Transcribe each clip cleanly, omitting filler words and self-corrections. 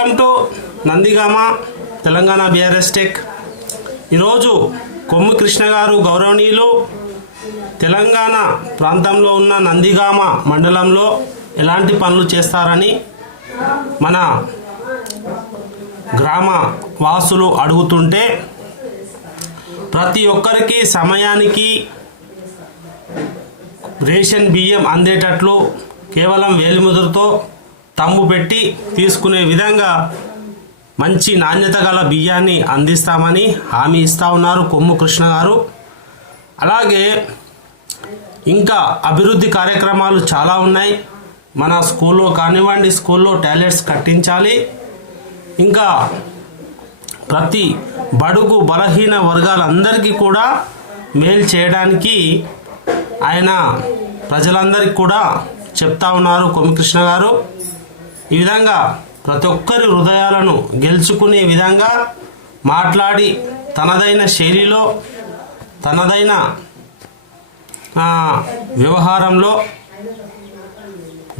Welcome to Nandigama Telangana BRS tech. ఈరోజు కొమ్ము కృష్ణ గారు గౌరవనీయులు తెలంగాణ ప్రాంతంలో ఉన్న నందిగామ మండలంలో ఎలాంటి పనులు చేస్తారని మన గ్రామ వాసులు అడుగుతుంటే ప్రతి ఒక్కరికి సమయానికి రేషన్ బియ్యం అందేటట్లు కేవలం వేలిముద్రతో తమ్ము పెట్టి తీసుకునే విధంగా మంచి నాణ్యత గల బియ్యాన్ని అందిస్తామని హామీ ఇస్తూ ఉన్నారు కొమ్ము కృష్ణ గారు. అలాగే ఇంకా అభివృద్ధి కార్యక్రమాలు చాలా ఉన్నాయి. మన స్కూల్లో కానివ్వండి, స్కూల్లో టాయిలెట్స్ కట్టించాలి. ఇంకా ప్రతి బడుగు బలహీన వర్గాలందరికీ కూడా మేలు చేయడానికి ఆయన ప్రజలందరికీ కూడా చెప్తా ఉన్నారు కొమ్ము కృష్ణ గారు. ఈ విధంగా ప్రతి ఒక్కరి హృదయాలను గెలుచుకునే విధంగా మాట్లాడి తనదైన శైలిలో తనదైన వ్యవహారంలో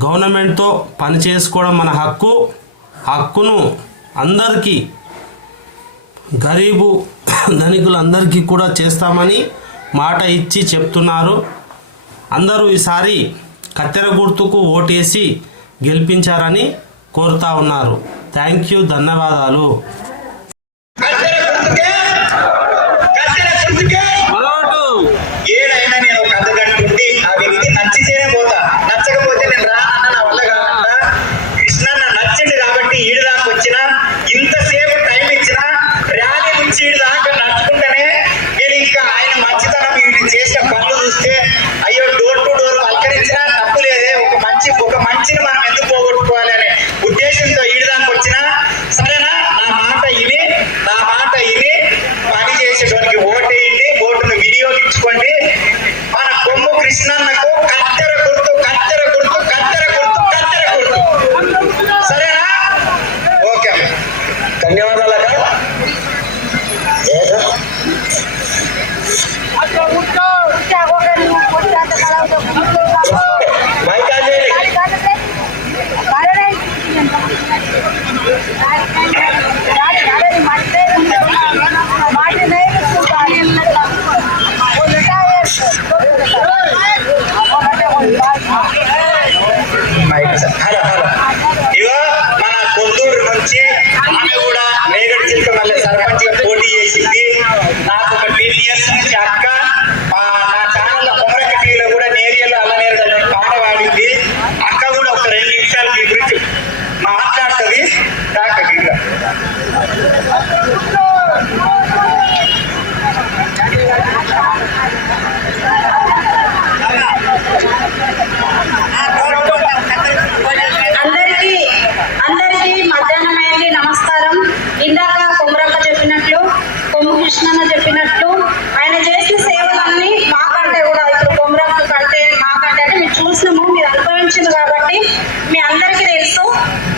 గవర్నమెంట్తో పని చేసుకోవడం మన హక్కును అందరికీ గరీబు ధనికులందరికీ కూడా చేస్తామని మాట ఇచ్చి చెప్తున్నారు. అందరూ ఈసారి కత్తెర గుర్తుకు ఓటేసి గెలిపించారని కోరుతా ఉన్నారు. థ్యాంక్ యూ, ధన్యవాదాలు. ఒక మంచిని మనం ఎందుకు పోగొట్టుకోవాలి అనే ఉద్దేశంతో ఈడదానికి వచ్చిన సరేనా, నా మాట ఇని పని చేసేటువంటి ఓటేయండి, ఓటును వినియోగించుకోండి. మన కొమ్ము కృష్ణన్నకు కత్తెర గుర్తు సరేనా? ఓకే, ధన్యవాదాలు. ఇగో మన కొత్తూరు నుంచి ఆమె కూడా రేగడి చిలుక మళ్ళీ సర్పంచ్ గా పోటీ చేసింది. నాకు ఒక 10 years నుంచి అక్క నా ఛానల్ కొమరక టీవీలో కూడా నేరియలు అల్లనేరడు పాట పాడింది. అక్క కూడా ఒక 2 నిమిషాలు మీ గురించి మాట్లాడుతుంది. అందరికీ మధ్యాహ్నమైంది. నమస్కారం. ఇందాక కొమరక్క చెప్పినట్లు, కొమ్ము కృష్ణన్న చెప్పినట్లు ఆయన చేసిన సేవలన్నీ మాకంటే కూడా ఇప్పుడు కొమరక్క కంటే మాకంటే అంటే మీరు చూసినాము, మీరు అనుభవించింది కాబట్టి మీ అందరికీ తెలుసు.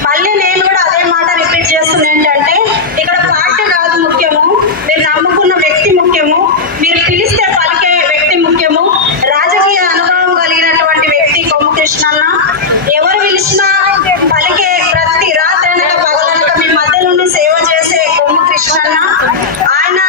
మళ్ళీ నేను కూడా అదే మాట రిపీట్ చేస్తున్నా, ఏంటంటే ఇక్కడ పార్టీ కాదు ముఖ్యము, మీరు నమ్ముకున్న వ్యక్తి ముఖ్యము, మీరు పిలిస్తే పలికే వ్యక్తి ముఖ్యము. రాజకీయ అనుభవం కలిగినటువంటి వ్యక్తి కొమ్ము కృష్ణన్న. ఎవరు పిలిచినా పలికే, ప్రతి రాత్రనక పగలనక మీ మధ్య నుండి సేవ చేసే కొమ్ము కృష్ణన్న. ఆయన